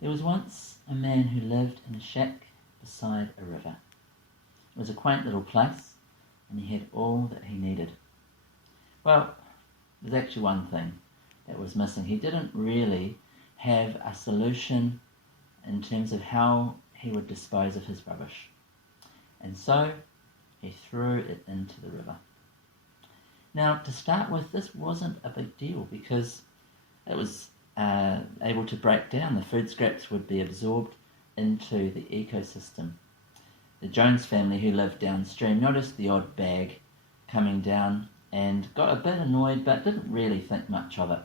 There was once a man who lived in a shack beside a river. It was a quaint little place, and he had all that he needed. Well, there's actually one thing that was missing. He didn't really have a solution in terms of how he would dispose of his rubbish. And so he threw it into the river. Now, to start with, this wasn't a big deal because it was able to break down. The food scraps would be absorbed into the ecosystem. The Jones family, who lived downstream, noticed the odd bag coming down and got a bit annoyed, but didn't really think much of it.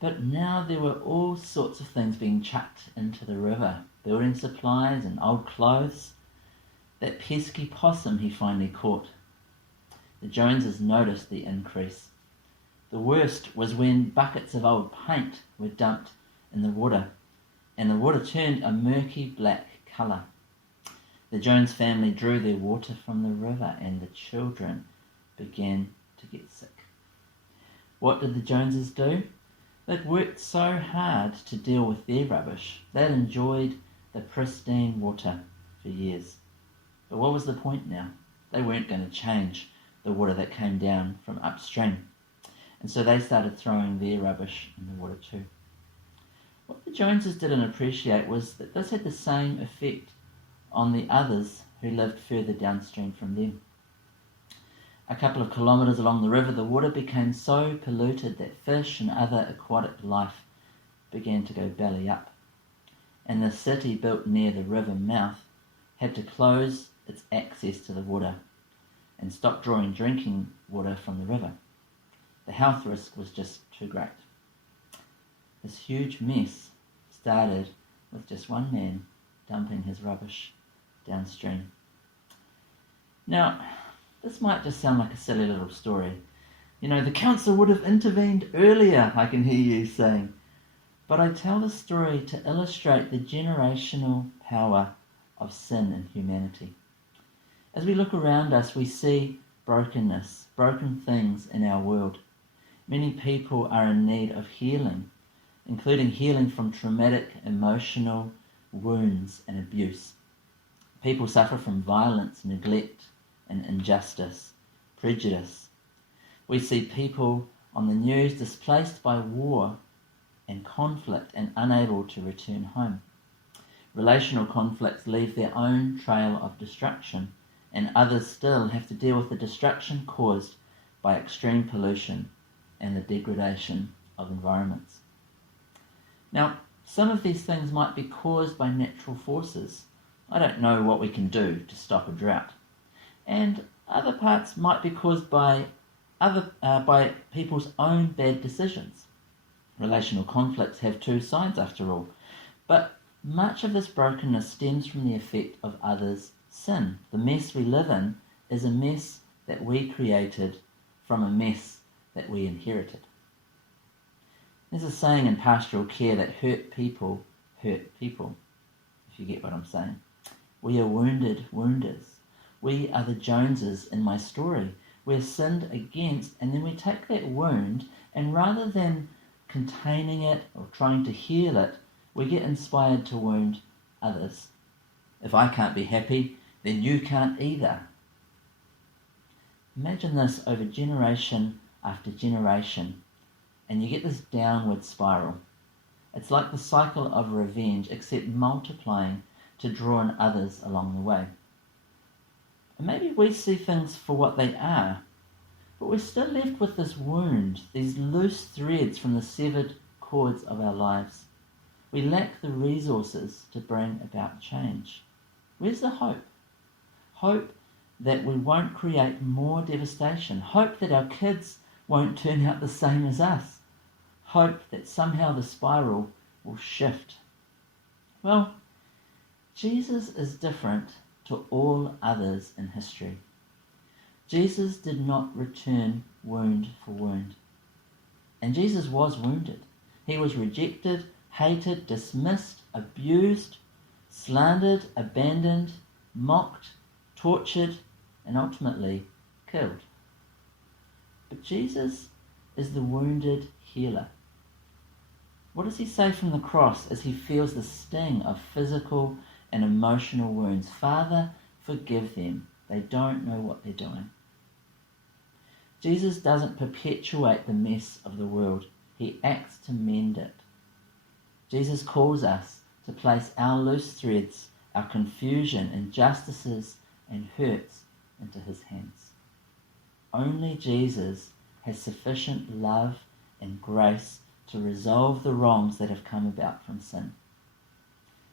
But now there were all sorts of things being chucked into the river: building supplies and old clothes. That pesky possum he finally caught. The Joneses noticed the increase. The worst was when buckets of old paint were dumped in the water, and the water turned a murky black colour. The Jones family drew their water from the river, and the children began to get sick. What did the Joneses do? They'd worked so hard to deal with their rubbish. They'd enjoyed the pristine water for years. But what was the point now? They weren't going to change the water that came down from upstream. And so they started throwing their rubbish in the water too. What the Joneses didn't appreciate was that this had the same effect on the others who lived further downstream from them. A couple of kilometres along the river, the water became so polluted that fish and other aquatic life began to go belly up. And the city built near the river mouth had to close its access to the water and stop drawing drinking water from the river. The health risk was just too great. This huge mess started with just one man dumping his rubbish downstream. Now, this might just sound like a silly little story. You know, the council would have intervened earlier, I can hear you saying. But I tell this story to illustrate the generational power of sin in humanity. As we look around us, we see brokenness, broken things in our world. Many people are in need of healing, including healing from traumatic emotional wounds and abuse. People suffer from violence, neglect, and injustice, prejudice. We see people on the news displaced by war and conflict and unable to return home. Relational conflicts leave their own trail of destruction, and others still have to deal with the destruction caused by extreme pollution and the degradation of environments. Now, some of these things might be caused by natural forces. I don't know what we can do to stop a drought. And other parts might be caused by people's own bad decisions. Relational conflicts have two sides after all. But much of this brokenness stems from the effect of others' sin. The mess we live in is a mess that we created from a mess that we inherited. There's a saying in pastoral care that hurt people, if you get what I'm saying. We are wounded wounders. We are the Joneses in my story. We're sinned against, and then we take that wound, and rather than containing it or trying to heal it, we get inspired to wound others. If I can't be happy, then you can't either. Imagine this over generation after generation, and you get this downward spiral. It's like the cycle of revenge, except multiplying to draw in others along the way. And maybe we see things for what they are, but we're still left with this wound, these loose threads from the severed cords of our lives. We lack the resources to bring about change. Where's the hope? Hope that we won't create more devastation. Hope that our kids won't turn out the same as us. Hope that somehow the spiral will shift. Well, Jesus is different to all others in history. Jesus did not return wound for wound. And Jesus was wounded. He was rejected, hated, dismissed, abused, slandered, abandoned, mocked, tortured, and ultimately killed. But Jesus is the wounded healer. What does he say from the cross as he feels the sting of physical and emotional wounds? Father, forgive them. They don't know what they're doing. Jesus doesn't perpetuate the mess of the world. He acts to mend it. Jesus calls us to place our loose threads, our confusion, injustices, and hurts into his hands. Only Jesus has sufficient love and grace to resolve the wrongs that have come about from sin.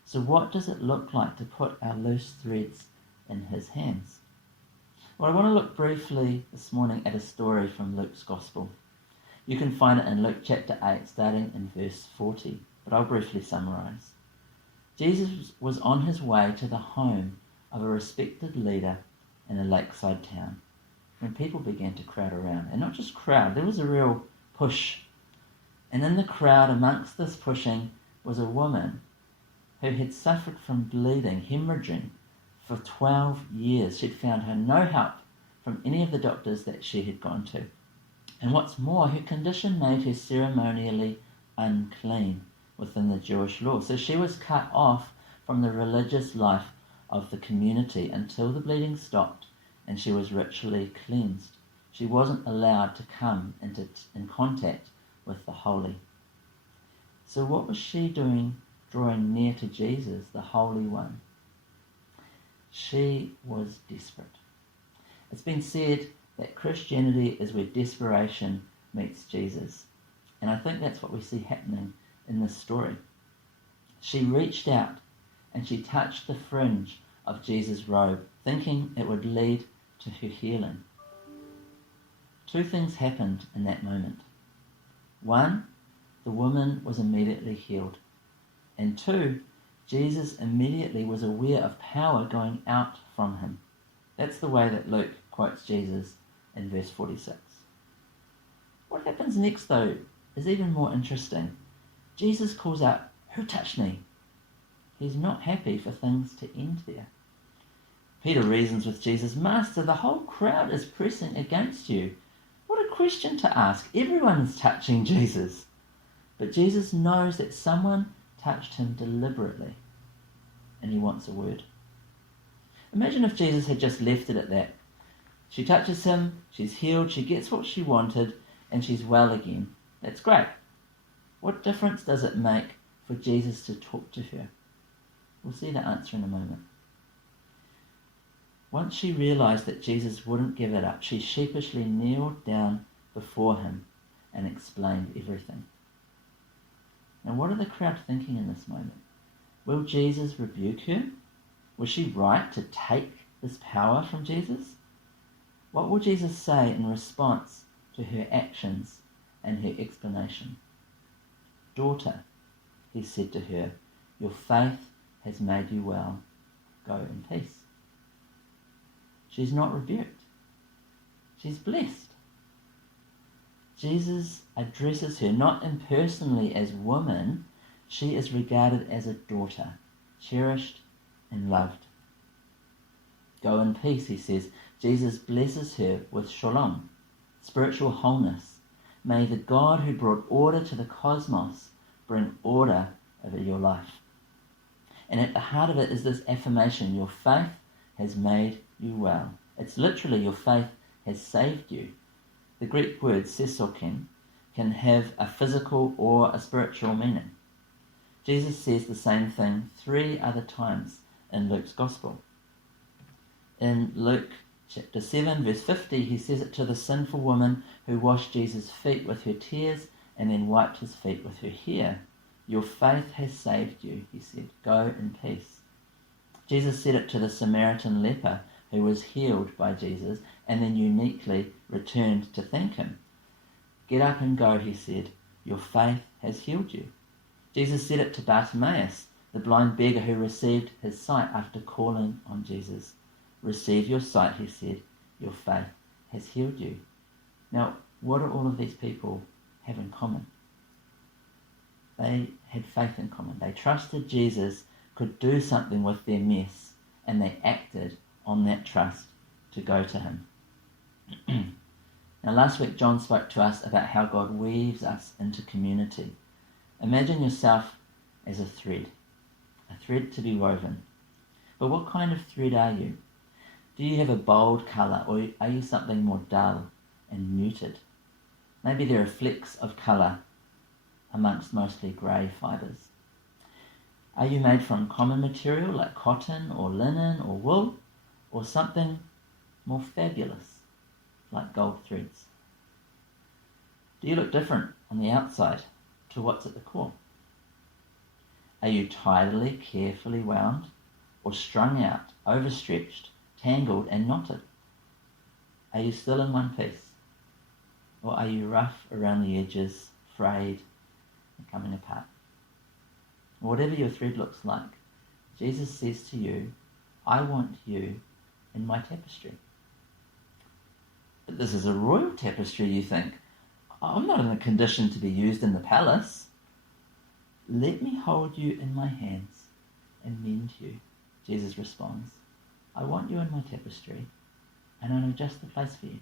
So what does it look like to put our loose threads in his hands? Well, I want to look briefly this morning at a story from Luke's Gospel. You can find it in Luke chapter 8, starting in verse 40, but I'll briefly summarise. Jesus was on his way to the home of a respected leader in a lakeside town when people began to crowd around. And not just crowd, there was a real push. And in the crowd, amongst this pushing, was a woman who had suffered from bleeding, hemorrhaging, for 12 years. She'd found her no help from any of the doctors that she had gone to. And what's more, her condition made her ceremonially unclean within the Jewish law. So she was cut off from the religious life of the community until the bleeding stopped and she was ritually cleansed. She wasn't allowed to come in contact with the holy. So what was she doing drawing near to Jesus, the Holy One? She was desperate. It's been said that Christianity is where desperation meets Jesus. And I think that's what we see happening in this story. She reached out and she touched the fringe of Jesus' robe, thinking it would lead to her healing. Two things happened in that moment. One, the woman was immediately healed. And two, Jesus immediately was aware of power going out from him. That's the way that Luke quotes Jesus in verse 46. What happens next, though, is even more interesting. Jesus calls out, "Who touched me?" He's not happy for things to end there. Peter reasons with Jesus, "Master, the whole crowd is pressing against you." What a question to ask. Everyone is touching Jesus. But Jesus knows that someone touched him deliberately, and he wants a word. Imagine if Jesus had just left it at that. She touches him, she's healed, she gets what she wanted, and she's well again. That's great. What difference does it make for Jesus to talk to her? We'll see the answer in a moment. Once she realised that Jesus wouldn't give it up, she sheepishly kneeled down before him and explained everything. Now, what are the crowd thinking in this moment? Will Jesus rebuke her? Was she right to take this power from Jesus? What will Jesus say in response to her actions and her explanation? "Daughter," he said to her, "your faith has made you well. Go in peace." She's not rebuked. She's blessed. Jesus addresses her not impersonally as woman. She is regarded as a daughter, cherished and loved. Go in peace, he says. Jesus blesses her with shalom, spiritual wholeness. May the God who brought order to the cosmos bring order over your life. And at the heart of it is this affirmation: your faith has made you well. It's literally your faith has saved you. The Greek word sesoken can have a physical or a spiritual meaning. Jesus says the same thing 3 other times in Luke's Gospel. In Luke chapter 7, verse 50, he says it to the sinful woman who washed Jesus' feet with her tears and then wiped his feet with her hair. Your faith has saved you, he said. Go in peace. Jesus said it to the Samaritan leper who was healed by Jesus and then uniquely returned to thank him. Get up and go, he said. Your faith has healed you. Jesus said it to Bartimaeus, the blind beggar who received his sight after calling on Jesus. Receive your sight, he said. Your faith has healed you. Now, what do all of these people have in common? They had faith in common. They trusted Jesus could do something with their mess, and they acted on that trust to go to him. Now, last week John spoke to us about how God weaves us into community. Imagine yourself as a thread to be woven. But what kind of thread are you? Do you have a bold colour, or are you something more dull and muted? Maybe there are flecks of colour amongst mostly grey fibres. Are you made from common material like cotton or linen or wool, or something more fabulous like gold threads? Do you look different on the outside to what's at the core? Are you tidily, carefully wound, or strung out, overstretched, tangled and knotted? Are you still in one piece, or are you rough around the edges, frayed and coming apart? Whatever your thread looks like, Jesus says to you, I want you in my tapestry. But this is a royal tapestry, you think. I'm not in a condition to be used in the palace. Let me hold you in my hands and mend you. Jesus responds, I want you in my tapestry, and I know just the place for you.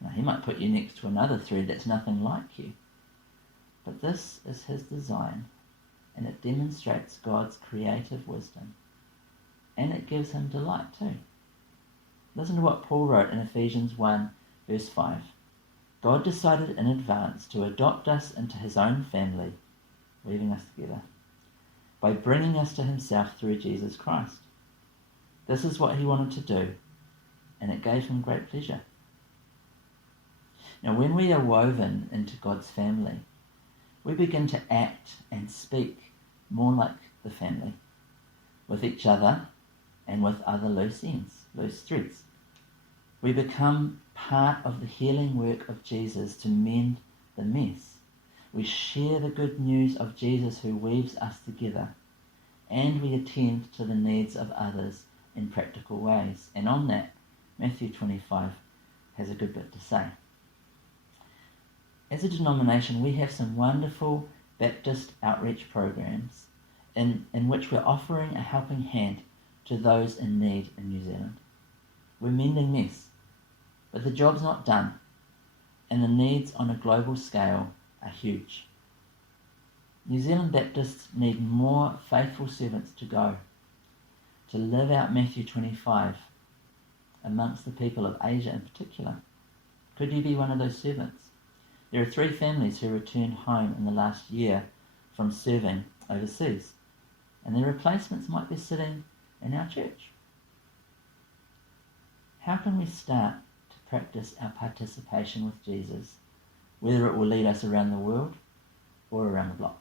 Now, he might put you next to another thread that's nothing like you, but this is his design, and it demonstrates God's creative wisdom, and it gives him delight too. Listen to what Paul wrote in Ephesians 1, verse 5. God decided in advance to adopt us into his own family, weaving us together, by bringing us to himself through Jesus Christ. This is what he wanted to do, and it gave him great pleasure. Now, when we are woven into God's family, we begin to act and speak more like the family, with each other and with other loose ends, loose threads. We become part of the healing work of Jesus to mend the mess. We share the good news of Jesus who weaves us together, and we attend to the needs of others in practical ways. And on that, Matthew 25 has a good bit to say. As a denomination, we have some wonderful Baptist outreach programs in which we're offering a helping hand to those in need in New Zealand. We're mending mess, but the job's not done, and the needs on a global scale are huge. New Zealand Baptists need more faithful servants to go, to live out Matthew 25 amongst the people of Asia in particular. Could you be one of those servants? There are 3 families who returned home in the last year from serving overseas, and their replacements might be sitting in our church. How can we start to practice our participation with Jesus, whether it will lead us around the world or around the block?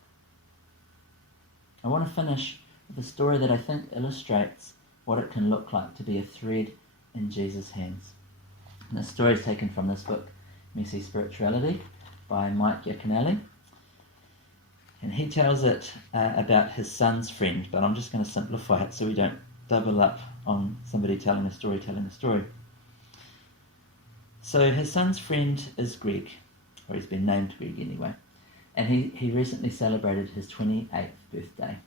I want to finish with a story that I think illustrates what it can look like to be a thread in Jesus' hands. And the story is taken from this book, Messy Spirituality, by Mike Yaconelli. And he tells it about his son's friend, but I'm just going to simplify it so we don't double up on somebody telling a story. So his son's friend is Greg, or he's been named Greg anyway, and he recently celebrated his 28th birthday,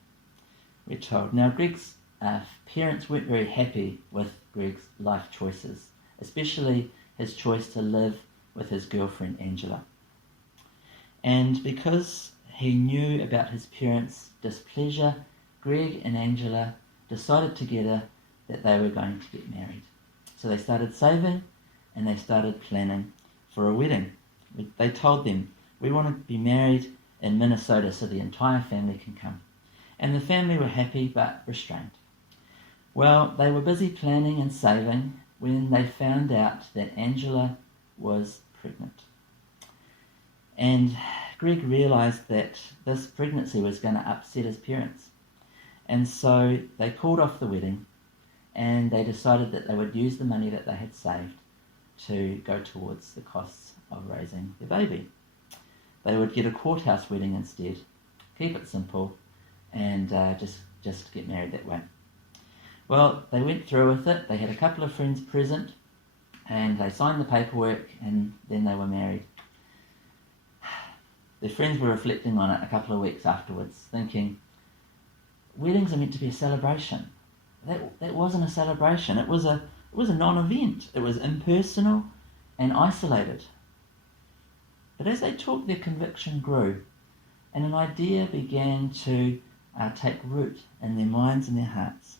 we're told. Now, Greg's parents weren't very happy with Greg's life choices, especially his choice to live with his girlfriend Angela. And because he knew about his parents' displeasure, Greg and Angela decided together that they were going to get married. So they started saving and they started planning for a wedding. They told them, we want to be married in Minnesota so the entire family can come. And the family were happy but restrained. Well, they were busy planning and saving when they found out that Angela was pregnant. And Greg realised that this pregnancy was going to upset his parents. And so they called off the wedding and they decided that they would use the money that they had saved to go towards the costs of raising the baby. They would get a courthouse wedding instead, keep it simple, and just get married that way. Well, they went through with it. They had a couple of friends present, and they signed the paperwork, and then they were married. Their friends were reflecting on it a couple of weeks afterwards, thinking, weddings are meant to be a celebration. That wasn't a celebration. It was a It was a non-event. It was impersonal and isolated. But as they talked, their conviction grew, and an idea began to take root in their minds and their hearts.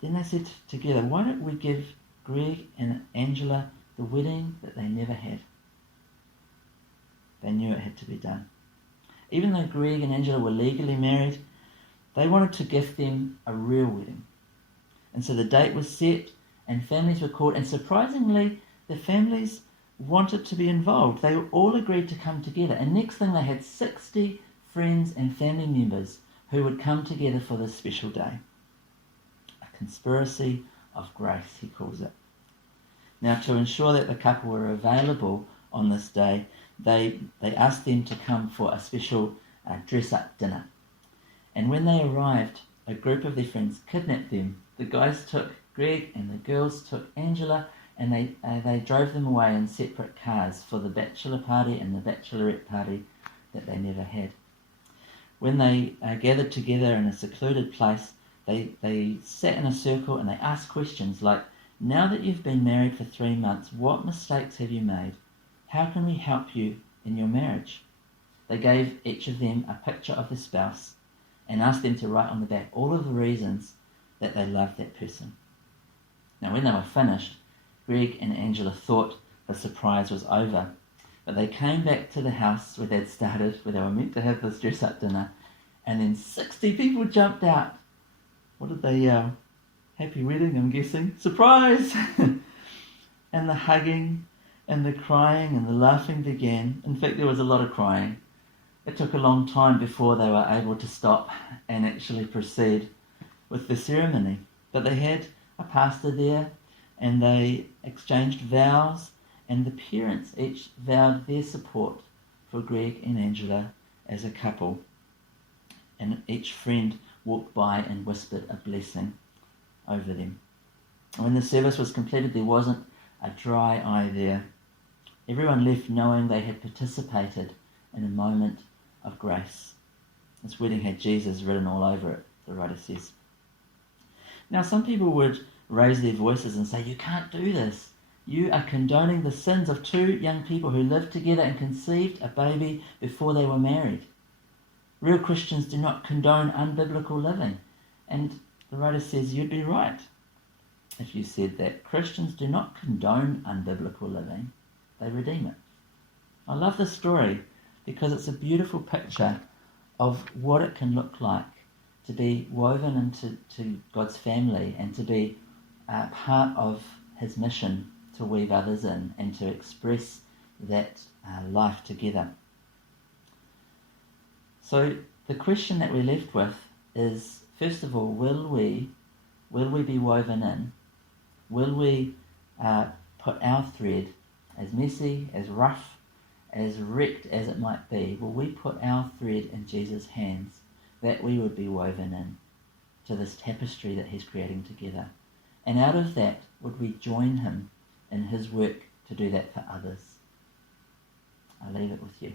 Then they said together, why don't we give Greg and Angela the wedding that they never had? They knew it had to be done. Even though Greg and Angela were legally married, they wanted to give them a real wedding. And so the date was set and families were called, and surprisingly, the families wanted to be involved. They all agreed to come together, and next thing they had 60 friends and family members who would come together for this special day. A conspiracy of grace, he calls it. Now, to ensure that the couple were available on this day, they asked them to come for a special dress-up dinner. And when they arrived, a group of their friends kidnapped them. The guys took Greg and the girls took Angela, and they drove them away in separate cars for the bachelor party and the bachelorette party that they never had. When they gathered together in a secluded place, they sat in a circle and they asked questions like, now that you've been married for 3 months, what mistakes have you made? How can we help you in your marriage? They gave each of them a picture of the spouse and asked them to write on the back all of the reasons that they loved that person. Now, when they were finished, Greg and Angela thought the surprise was over, but they came back to the house where they'd started, where they were meant to have this dress-up dinner, and then 60 people jumped out. What did they yell? Happy wedding, I'm guessing. Surprise! And the hugging and the crying and the laughing began. In fact, there was a lot of crying. It took a long time before they were able to stop and actually proceed with the ceremony. But they had a pastor there, and they exchanged vows, and the parents each vowed their support for Greg and Angela as a couple. And each friend walked by and whispered a blessing over them. And when the service was completed, there wasn't a dry eye there. Everyone left knowing they had participated in a moment of grace. This wedding had Jesus written all over it, the writer says. Now, some people would raise their voices and say, you can't do this. You are condoning the sins of 2 young people who lived together and conceived a baby before they were married. Real Christians do not condone unbiblical living. And the writer says you'd be right if you said that. Christians do not condone unbiblical living. They redeem it. I love this story because it's a beautiful picture of what it can look like to be woven into God's family and to be part of his mission to weave others in and to express that life together. So the question that we're left with is, first of all, will we be woven in? Will we put our thread, as messy, as rough, as wrecked as it might be, will we put our thread in Jesus' hands, that we would be woven in to this tapestry that he's creating together? And out of that, would we join him in his work to do that for others? I leave it with you.